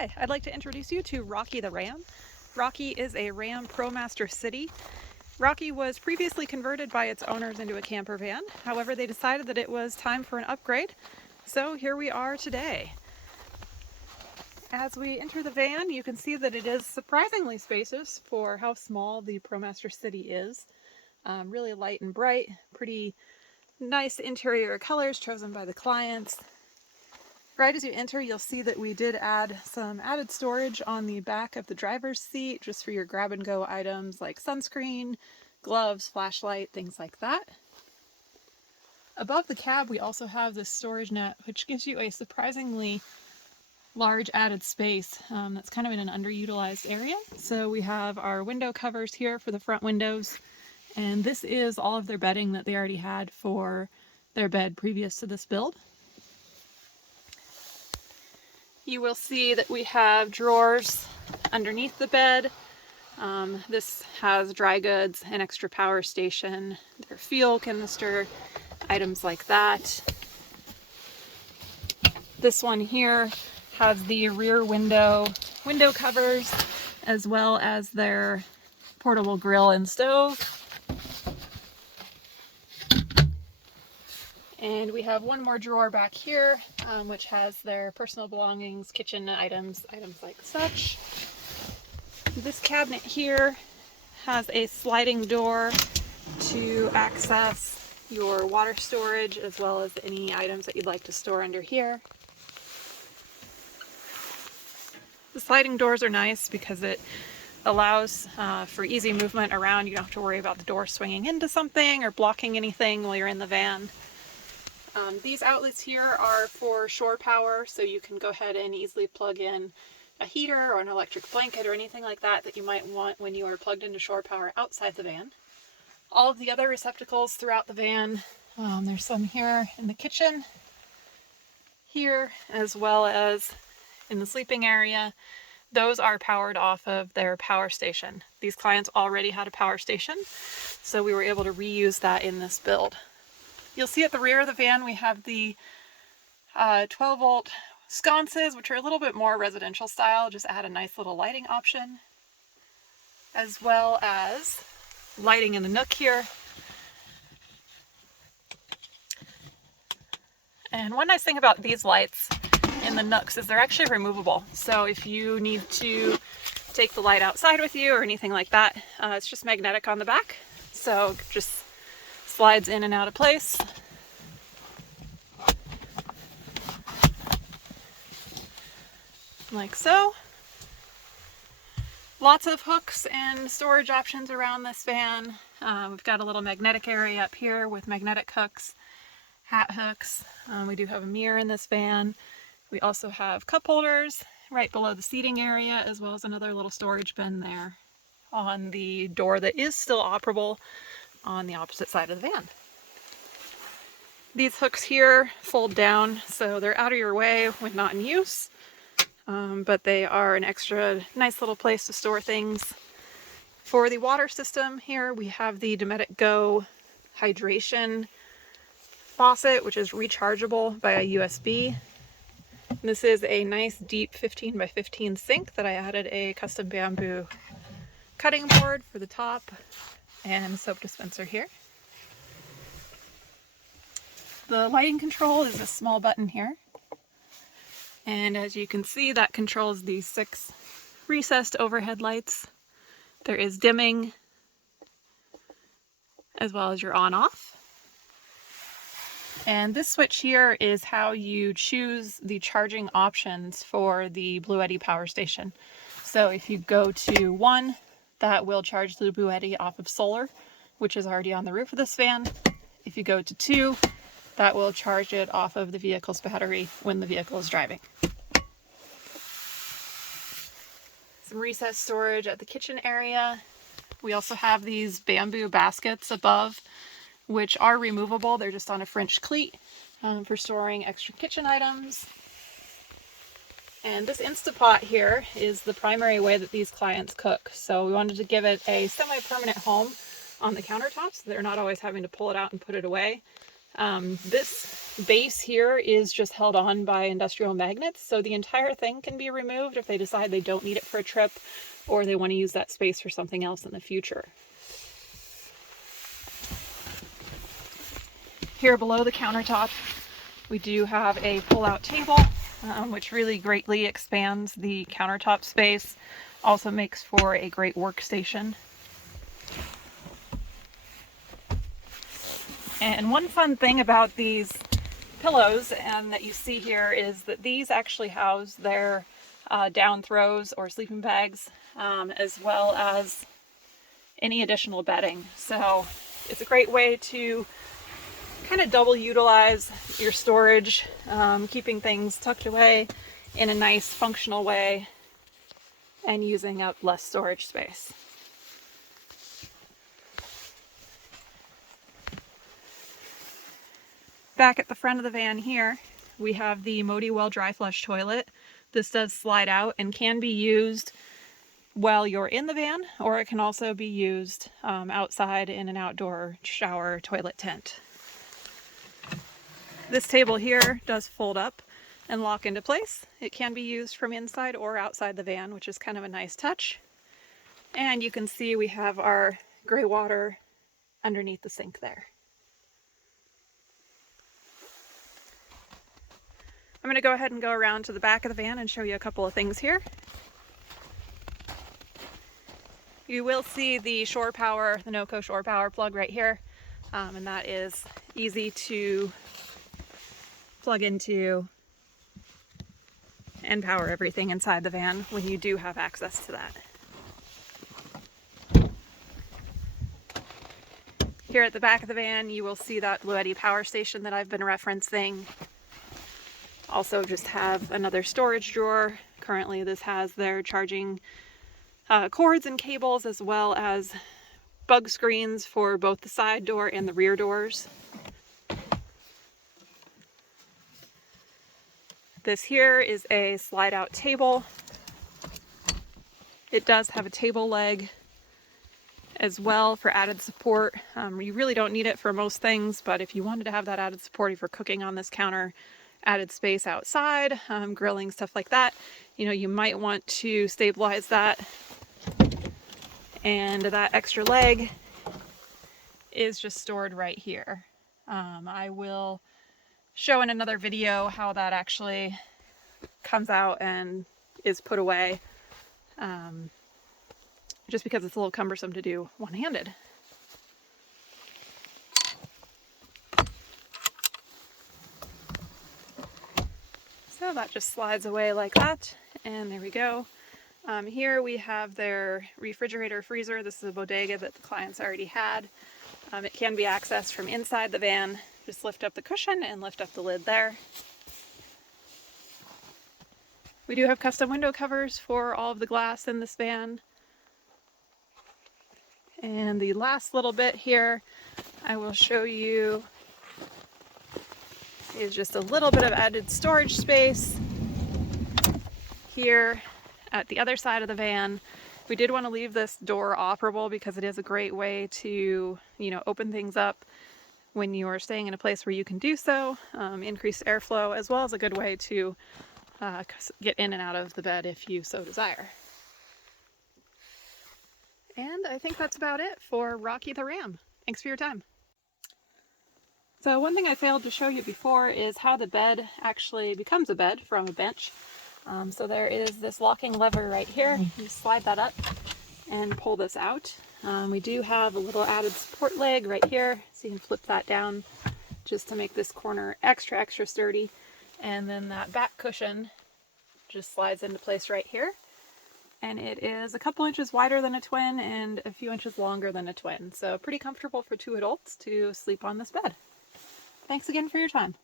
Hi, I'd like to introduce you to Rocky the Ram. Rocky is a Ram Promaster City. Rocky was previously converted by its owners into a camper van. However, they decided that it was time for an upgrade. So here we are today. As we enter the van, you can see that it is surprisingly spacious for how small the Promaster City is. Really light and bright, pretty nice interior colors chosen by the clients. Right as you enter, you'll see that we did add some added storage on the back of the driver's seat, just for your grab-and-go items like sunscreen, gloves, flashlight, things like that. Above the cab, we also have this storage net, which gives you a surprisingly large added space that's kind of in an underutilized area. So we have our window covers here for the front windows, and this is all of their bedding that they already had for their bed previous to this build. You will see that we have drawers underneath the bed. This has dry goods, an extra power station, their fuel canister, items like that. This one here has the rear window covers, as well as their portable grill and stove. And we have one more drawer back here, which has their personal belongings, kitchen items like such. This cabinet here has a sliding door to access your water storage, as well as any items that you'd like to store under here. The sliding doors are nice because it allows for easy movement around. You don't have to worry about the door swinging into something or blocking anything while you're in the van. These outlets here are for shore power, so you can go ahead and easily plug in a heater or an electric blanket or anything like that that you might want when you are plugged into shore power outside the van. All of the other receptacles throughout the van, there's some here in the kitchen, here, as well as in the sleeping area. Those are powered off of their power station. These clients already had a power station, so we were able to reuse that in this build. You'll see at the rear of the van we have the 12-volt sconces, which are a little bit more residential style, just add a nice little lighting option, as well as lighting in the nook here. And one nice thing about these lights in the nooks is they're actually removable. So if you need to take the light outside with you or anything like that, it's just magnetic on the back. So just slides in and out of place. Like so. Lots of hooks and storage options around this van. We've got a little magnetic area up here with magnetic hooks, hat hooks. We do have a mirror in this van. We also have cup holders right below the seating area, as well as another little storage bin there on the door that is still operable on the opposite side of the van. These hooks here fold down, so they're out of your way when not in use, but they are an extra nice little place to store things. For the water system here, we have the Dometic Go hydration faucet, which is rechargeable via USB. This is a nice deep 15 by 15 sink that I added a custom bamboo cutting board for the top and soap dispenser here. The lighting control is a small button here. And as you can see, that controls the 6 recessed overhead lights. There is dimming, as well as your on-off. And this switch here is how you choose the charging options for the Bluetti power station. So if you go to 1, that will charge the Bluetti off of solar, which is already on the roof of this van. If you go to 2, that will charge it off of the vehicle's battery when the vehicle is driving. Some recessed storage at the kitchen area. We also have these bamboo baskets above, which are removable. They're just on a French cleat for storing extra kitchen items. And this Instapot here is the primary way that these clients cook. So we wanted to give it a semi-permanent home on the countertops. So they're not always having to pull it out and put it away. This base here is just held on by industrial magnets, so the entire thing can be removed if they decide they don't need it for a trip or they want to use that space for something else in the future. Here below the countertop, we do have a pull-out table, which really greatly expands the countertop space. Also makes for a great workstation. And one fun thing about these pillows and that you see here is that these actually house their down throws or sleeping bags, as well as any additional bedding. So it's a great way to kind of double utilize your storage, keeping things tucked away in a nice functional way and using up less storage space. Back at the front of the van here, we have the Well dry flush toilet. This does slide out and can be used while you're in the van, or it can also be used outside in an outdoor shower toilet tent. This table here does fold up and lock into place. It can be used from inside or outside the van, which is kind of a nice touch. And you can see we have our gray water underneath the sink there. I'm going to go ahead and go around to the back of the van and show you a couple of things here. You will see the shore power, the NOCO shore power plug right here, and that is easy to plug into and power everything inside the van when you do have access to that. Here at the back of the van, you will see that Bluetti power station that I've been referencing. Also just have another storage drawer. Currently this has their charging cords and cables, as well as bug screens for both the side door and the rear doors. This here is a slide out table. It does have a table leg as well for added support. You really don't need it for most things, but if you wanted to have that added support, if you're cooking on this counter, added space outside, grilling, stuff like that, you know, you might want to stabilize that. And that extra leg is just stored right here. I will show in another video how that actually comes out and is put away, just because it's a little cumbersome to do one-handed. So that just slides away like that, and there we go. Here we have their refrigerator freezer. This is a bodega that the clients already had. It can be accessed from inside the van. Just lift up the cushion and lift up the lid there. We do have custom window covers for all of the glass in this van. And the last little bit here I will show you is just a little bit of added storage space here at the other side of the van. We did want to leave this door operable because it is a great way to, you know, open things up when you are staying in a place where you can do so, increase airflow, as well as a good way to get in and out of the bed if you so desire. And I think that's about it for Rocky the Ram. Thanks for your time. So one thing I failed to show you before is how the bed actually becomes a bed from a bench. So there is this locking lever right here. You slide that up and pull this out. We do have a little added support leg right here, so you can flip that down just to make this corner extra sturdy. And then that back cushion just slides into place right here. And it is a couple inches wider than a twin and a few inches longer than a twin. So pretty comfortable for two adults to sleep on this bed. Thanks again for your time.